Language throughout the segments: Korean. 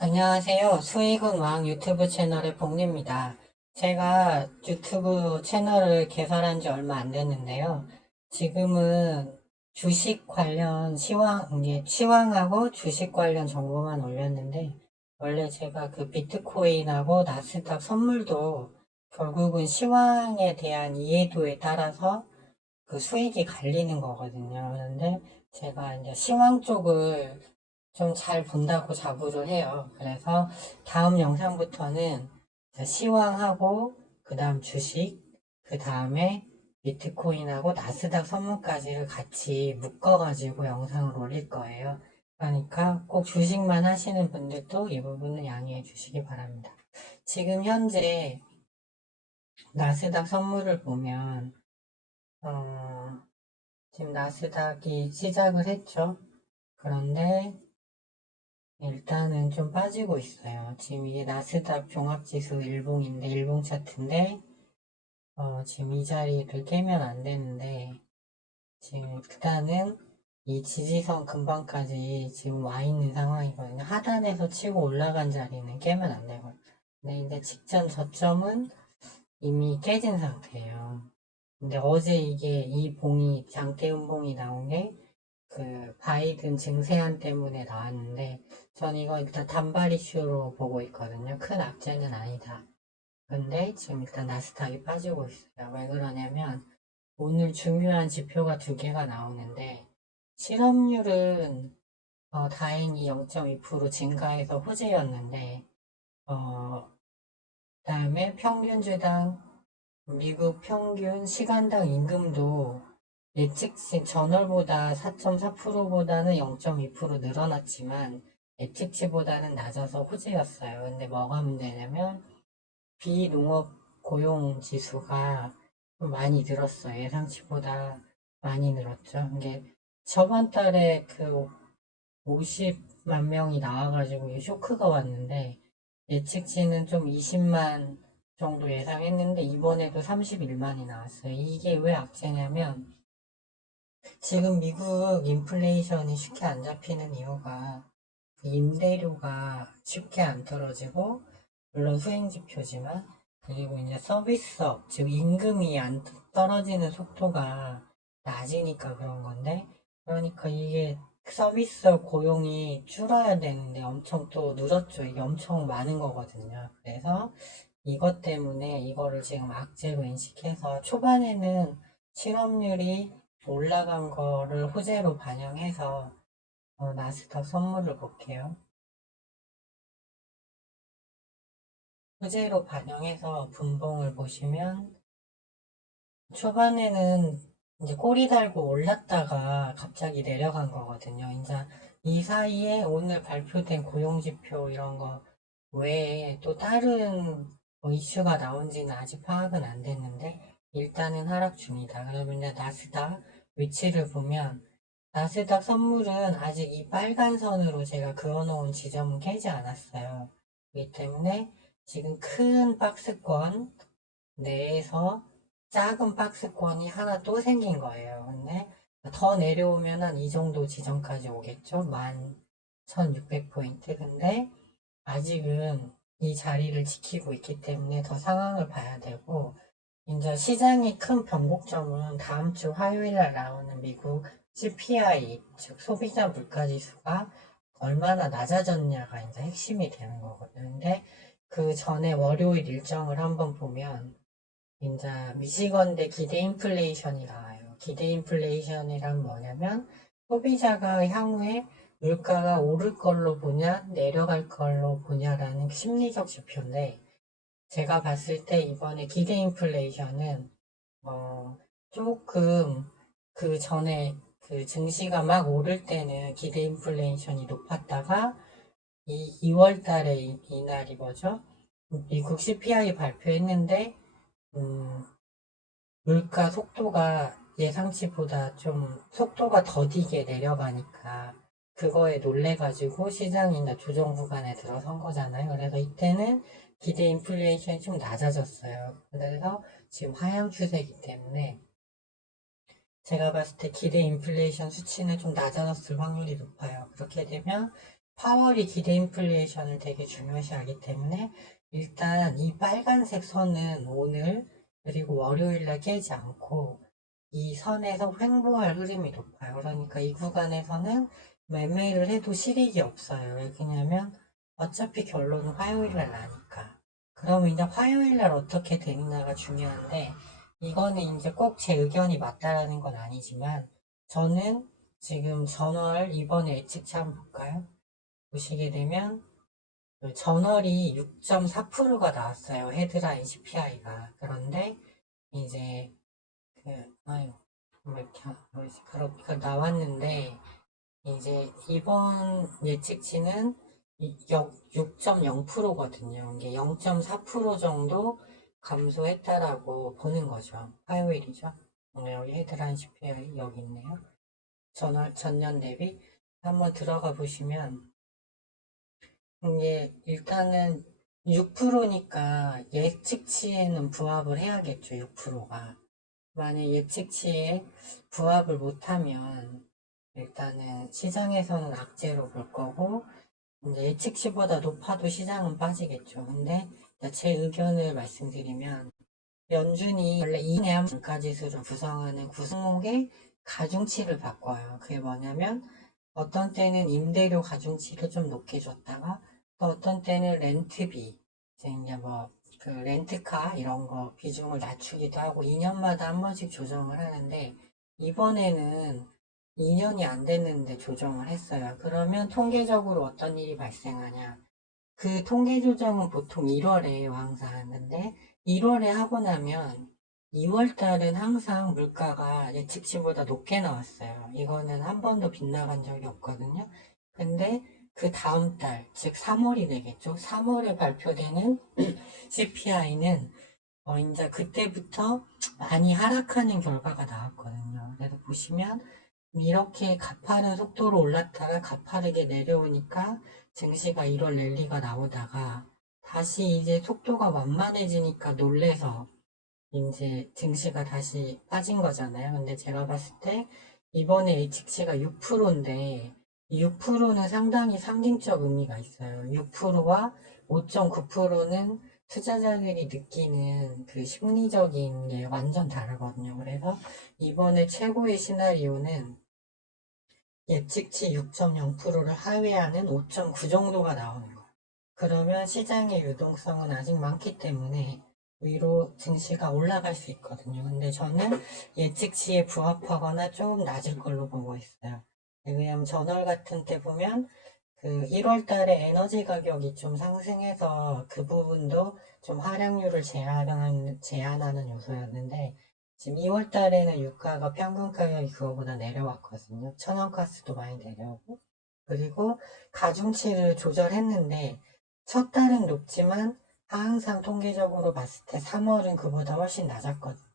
안녕하세요. 수익은 왕 유튜브 채널의 복리입니다. 제가 유튜브 채널을 개설한 지 얼마 안 됐는데요. 지금은 주식 관련 시황하고 주식 관련 정보만 올렸는데, 원래 제가 그 비트코인하고 나스닥 선물도 결국은 시황에 대한 이해도에 따라서 그 수익이 갈리는 거거든요. 그런데 제가 이제 시황 쪽을 좀 잘 본다고 자부를 해요. 그래서 다음 영상부터는 시황하고 그 다음 주식, 그 다음에 비트코인하고 나스닥 선물까지를 같이 묶어가지고 영상을 올릴 거예요. 그러니까 꼭 주식만 하시는 분들도 이 부분은 양해해 주시기 바랍니다. 지금 현재 나스닥 선물을 보면 지금 나스닥이 시작을 했죠. 그런데 일단은 좀 빠지고 있어요. 지금 이게 나스닥 종합지수 일봉인데, 일봉 차트인데, 지금 이 자리를 깨면 안 되는데, 지금 일단은 이 지지선 근방까지 지금 와 있는 상황이거든요. 하단에서 치고 올라간 자리는 깨면 안 되거든요. 근데 이제 직전 저점은 이미 깨진 상태예요. 근데 어제 이게 이 봉이, 장대음 봉이 나온 게 그 바이든 증세안 때문에 나왔는데 전 이거 일단 단발 이슈로 보고 있거든요. 큰 악재는 아니다. 근데 지금 일단 나스닥이 빠지고 있어요. 왜 그러냐면 오늘 중요한 지표가 두 개가 나오는데 실업률은 다행히 0.2% 증가해서 호재였는데 그다음에 평균 주당 미국 평균 시간당 임금도 예측치 전월보다 4.4%보다는 0.2% 늘어났지만 예측치보다는 낮아서 호재였어요. 근데 뭐가 문제냐면 비농업 고용 지수가 좀 많이 늘었어요. 예상치보다 많이 늘었죠. 이게 저번 달에 그 50만 명이 나와가지고 쇼크가 왔는데 예측치는 좀 20만 정도 예상했는데 이번에도 31만이 나왔어요. 이게 왜 악재냐면 지금 미국 인플레이션이 쉽게 안 잡히는 이유가 그 임대료가 쉽게 안 떨어지고 물론 수행지표지만 그리고 이제 서비스업 즉 임금이 안 떨어지는 속도가 낮으니까 그런 건데 그러니까 이게 서비스업 고용이 줄어야 되는데 엄청 또 늘었죠. 이게 엄청 많은 거거든요. 그래서 이것 때문에 이거를 지금 악재로 인식해서 초반에는 실업률이 올라간 거를 호재로 반영해서 나스닥 선물을 볼게요. 호재로 반영해서 분봉을 보시면 초반에는 이제 꼬리 달고 올랐다가 갑자기 내려간 거거든요. 이제 이 사이에 오늘 발표된 고용지표 이런 거 외에 또 다른 뭐 이슈가 나온지는 아직 파악은 안 됐는데 일단은 하락 중이다. 그러면 이제 나스닥 위치를 보면 나스닥 선물은 아직 이 빨간 선으로 제가 그어놓은 지점은 깨지 않았어요. 그렇기 때문에 지금 큰 박스권 내에서 작은 박스권이 하나 또 생긴 거예요. 근데 더 내려오면은 이 정도 지점까지 오겠죠. 11,600포인트. 근데 아직은 이 자리를 지키고 있기 때문에 더 상황을 봐야 되고, 이제 시장이 큰 변곡점은 다음 주 화요일 날 나오는 미국 CPI, 즉 소비자 물가지수가 얼마나 낮아졌냐가 이제 핵심이 되는 거거든요. 근데 그 전에 월요일 일정을 한번 보면 이제 미시건대 기대 인플레이션이 나와요. 기대 인플레이션이란 뭐냐면 소비자가 향후에 물가가 오를 걸로 보냐 내려갈 걸로 보냐라는 심리적 지표인데 제가 봤을 때 이번에 기대 인플레이션은 조금 그 전에 그 증시가 막 오를 때는 기대 인플레이션이 높았다가 이 2월 달에 이날이 뭐죠? 미국 CPI 발표했는데 음, 물가 속도가 예상치보다 좀 속도가 더디게 내려가니까 그거에 놀래가지고 시장이 이제 조정 구간에 들어선 거잖아요. 그래서 이때는 기대 인플레이션이 좀 낮아졌어요. 그래서 지금 하향 추세이기 때문에 제가 봤을 때 기대 인플레이션 수치는 좀 낮아졌을 확률이 높아요. 그렇게 되면 파월이 기대 인플레이션을 되게 중요시하기 때문에 일단 이 빨간색 선은 오늘 그리고 월요일날 깨지 않고 이 선에서 횡보할 흐름이 높아요. 그러니까 이 구간에서는 매매를 해도 실익이 없어요. 왜냐면 어차피 결론은 화요일날 나니까. 그러면 이제 화요일날 어떻게 되느냐가 중요한데 이거는 이제 꼭 제 의견이 맞다라는 건 아니지만 저는 지금 전월 이번에 예측치 한번 볼까요? 보시게 되면 그 전월이 6.4%가 나왔어요. 헤드라인 CPI가. 그런데 이제 아유 뭐 이렇게 그렇게 나왔는데 이제 이번 예측치는 6.0%거든요. 이게 0.4% 정도 감소했다라고 보는 거죠. 화요일이죠. 여기 헤드라인 CPI 여기 있네요. 전년 대비 한번 들어가 보시면 이게 일단은 6%니까 예측치에는 부합을 해야겠죠. 6%가. 만약 예측치에 부합을 못하면 일단은 시장에서는 악재로 볼 거고 이제 예측치보다 높아도 시장은 빠지겠죠. 근데 제 의견을 말씀드리면 연준이 원래 이내함 물가지수를 구성하는 구성목의 가중치를 바꿔요. 그게 뭐냐면 어떤 때는 임대료 가중치를 좀 높게 줬다가 또 어떤 때는 렌트비 이제 뭐 그 렌트카 이런 거 비중을 낮추기도 하고 2년마다 한 번씩 조정을 하는데 이번에는 2년이 안 됐는데 조정을 했어요. 그러면 통계적으로 어떤 일이 발생하냐? 그 통계 조정은 보통 1월에 해요, 항상 하는데 1월에 하고 나면 2월 달은 항상 물가가 예측치보다 높게 나왔어요. 이거는 한 번도 빗나간 적이 없거든요. 근데 그 다음 달, 즉 3월이 되겠죠. 3월에 발표되는 CPI는 이제 그때부터 많이 하락하는 결과가 나왔거든요. 그래서 보시면 이렇게 가파른 속도로 올랐다가 가파르게 내려오니까 증시가 1월 랠리가 나오다가 다시 이제 속도가 완만해지니까 놀래서 이제 증시가 다시 빠진 거잖아요. 근데 제가 봤을 때 이번에 예측치가 6%인데 6%는 상당히 상징적 의미가 있어요. 6%와 5.9%는 투자자들이 느끼는 그 심리적인 게 완전 다르거든요. 그래서 이번에 최고의 시나리오는 예측치 6.0%를 하회하는 5.9 정도가 나오는 거예요. 그러면 시장의 유동성은 아직 많기 때문에 위로 증시가 올라갈 수 있거든요. 근데 저는 예측치에 부합하거나 좀 낮을 걸로 보고 있어요. 왜냐하면 전월 같은 때 보면 그 1월 달에 에너지 가격이 좀 상승해서 그 부분도 좀 하락률을 제한하는 요소였는데 지금 2월 달에는 유가가 평균 가격이 그거보다 내려왔거든요. 천연가스도 많이 내려오고 그리고 가중치를 조절했는데 첫 달은 높지만 항상 통계적으로 봤을 때 3월은 그보다 훨씬 낮았거든요.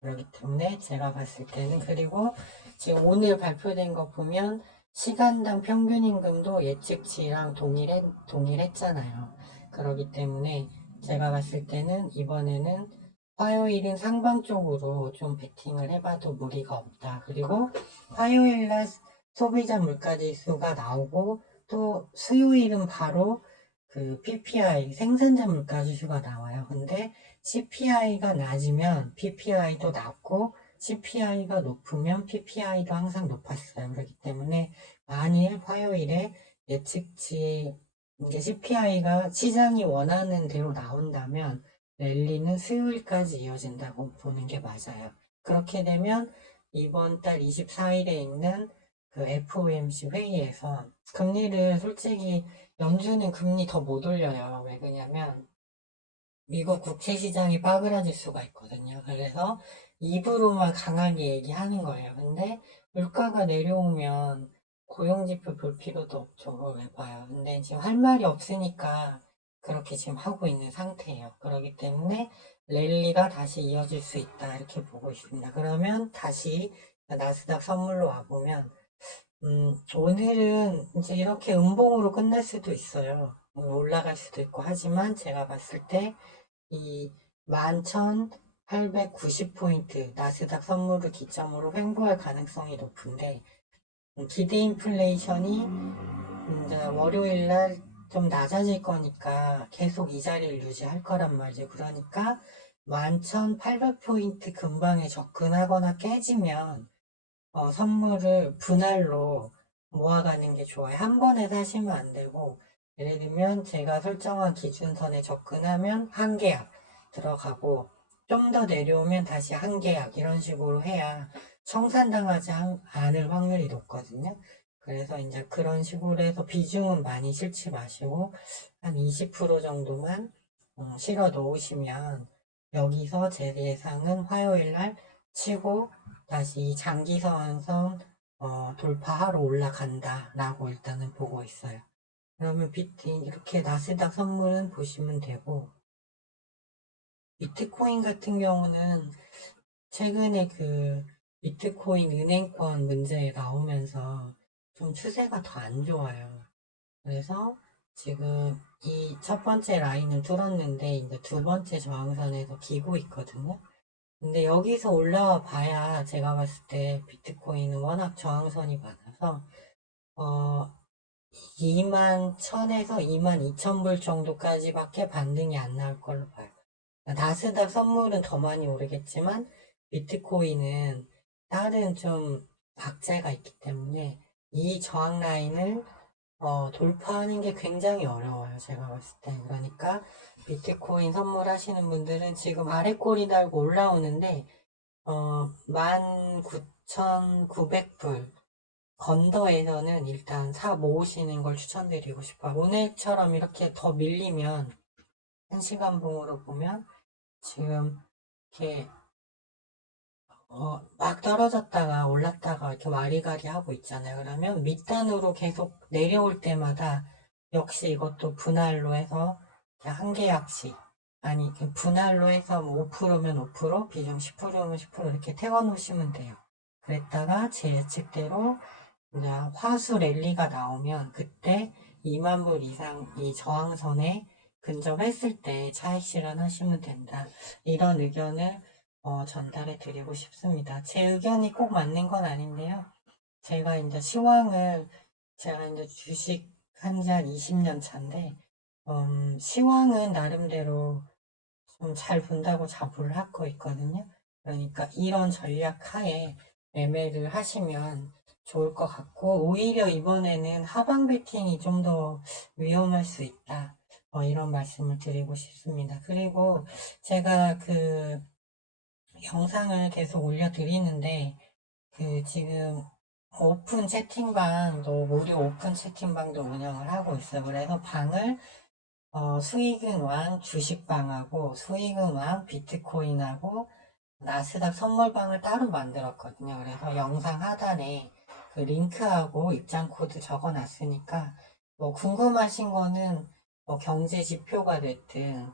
그렇기 때문에 제가 봤을 때는 그리고 지금 오늘 발표된 거 보면 시간당 평균 임금도 예측치랑 동일했잖아요. 그렇기 때문에 제가 봤을 때는 이번에는 화요일은 상방 쪽으로 좀 베팅을 해봐도 무리가 없다. 그리고 화요일날 소비자 물가지수가 나오고 또 수요일은 바로 그 PPI 생산자 물가지수가 나와요. 근데 CPI가 낮으면 PPI도 낮고 CPI가 높으면 PPI도 항상 높았어요. 그렇기 때문에 만일 화요일에 예측치 이게 CPI가 시장이 원하는 대로 나온다면 랠리는 수요일까지 이어진다고 보는 게 맞아요. 그렇게 되면 이번 달 24일에 있는 그 FOMC 회의에서 금리를 솔직히 연준은 금리 더 못 올려요. 왜 그러냐면 미국 국채 시장이 빠그라질 수가 있거든요. 그래서 입으로만 강하게 얘기하는 거예요. 근데 물가가 내려오면 고용지표 볼 필요도 없죠. 왜 봐요. 근데 지금 할 말이 없으니까 그렇게 지금 하고 있는 상태예요. 그렇기 때문에 랠리가 다시 이어질 수 있다. 이렇게 보고 있습니다. 그러면 다시 나스닥 선물로 와보면 오늘은 이제 이렇게 음봉으로 끝날 수도 있어요. 올라갈 수도 있고 하지만 제가 봤을 때 이 11,890포인트 나스닥 선물을 기점으로 횡보할 가능성이 높은데 기대 인플레이션이 이제 월요일 날 좀 낮아질 거니까 계속 이 자리를 유지할 거란 말이죠. 그러니까 11,800포인트 근방에 접근하거나 깨지면 선물을 분할로 모아가는 게 좋아요. 한 번에 사시면 안 되고, 예를 들면 제가 설정한 기준선에 접근하면 한 계약 들어가고, 좀 더 내려오면 다시 한 계약 이런 식으로 해야 청산당하지 않을 확률이 높거든요. 그래서 이제 그런 식으로 해서 비중은 많이 실지 마시고, 한 20% 정도만 실어 놓으시면, 여기서 제 예상은 화요일 날 치고 다시 장기선선 돌파하러 올라간다 라고 일단은 보고 있어요. 그러면 이렇게 나스닥 선물은 보시면 되고, 비트코인 같은 경우는 최근에 그 비트코인 은행권 문제 나오면서 좀 추세가 더 안 좋아요. 그래서 지금 이 첫 번째 라인은 뚫었는데 이제 두 번째 저항선에서 기고 있거든요. 근데 여기서 올라와 봐야 제가 봤을 때 비트코인은 워낙 저항선이 많아서 어 2만 1000에서 2만 2000 불 정도까지밖에 반등이 안 나올 걸로 봐요. 나스닥 선물은 더 많이 오르겠지만 비트코인은 다른 좀 악재가 있기 때문에 이 저항 라인을 돌파하는 게 굉장히 어려워요. 제가 봤을 때. 그러니까 비트코인 선물하시는 분들은 지금 아래 꼬리 달고 올라오는데 19,900불 건더에서는 일단 사 모으시는 걸 추천드리고 싶어요. 오늘처럼 이렇게 더 밀리면 1시간 봉으로 보면 지금 이렇게 막 떨어졌다가 올랐다가 이렇게 와리가리 하고 있잖아요. 그러면 밑단으로 계속 내려올 때마다 역시 이것도 분할로 해서 한 계약씩 아니 분할로 해서 5%면 5%, 비중 10%면 10% 이렇게 태워 놓으시면 돼요. 그랬다가 제 예측대로 이제 화수 랠리가 나오면 그때 2만 불 이상 이 저항선에 근접했을 때 차익 실현하시면 된다. 이런 의견을 전달해 드리고 싶습니다. 제 의견이 꼭 맞는 건 아닌데요. 제가 이제 제가 이제 주식 한지 한 20년 차인데, 시황은 나름대로 좀 잘 본다고 자부를 하고 있거든요. 그러니까 이런 전략 하에 매매를 하시면 좋을 것 같고, 오히려 이번에는 하방 베팅이 좀 더 위험할 수 있다. 이런 말씀을 드리고 싶습니다. 그리고 제가 그 영상을 계속 올려드리는데, 그 지금 오픈 채팅방도, 무료 오픈 채팅방도 운영을 하고 있어요. 그래서 방을 수익은 왕 주식방하고 수익은 왕 비트코인하고 나스닥 선물방을 따로 만들었거든요. 그래서 영상 하단에 그 링크하고 입장 코드 적어 놨으니까 뭐 궁금하신 거는 뭐 경제 지표가 됐든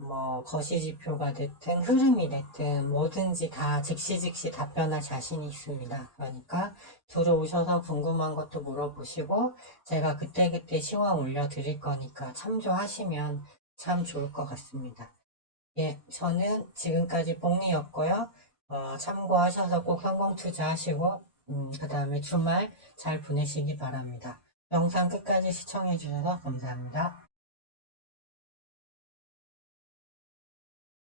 뭐 거시지표가 됐든 흐름이 됐든 뭐든지 다 즉시 답변할 자신이 있습니다. 그러니까 들어오셔서 궁금한 것도 물어보시고 제가 그때그때 시황 올려드릴 거니까 참조하시면 참 좋을 것 같습니다. 예, 저는 지금까지 복리였고요. 참고하셔서 꼭 성공 투자하시고 그 다음에 주말 잘 보내시기 바랍니다. 영상 끝까지 시청해주셔서 감사합니다.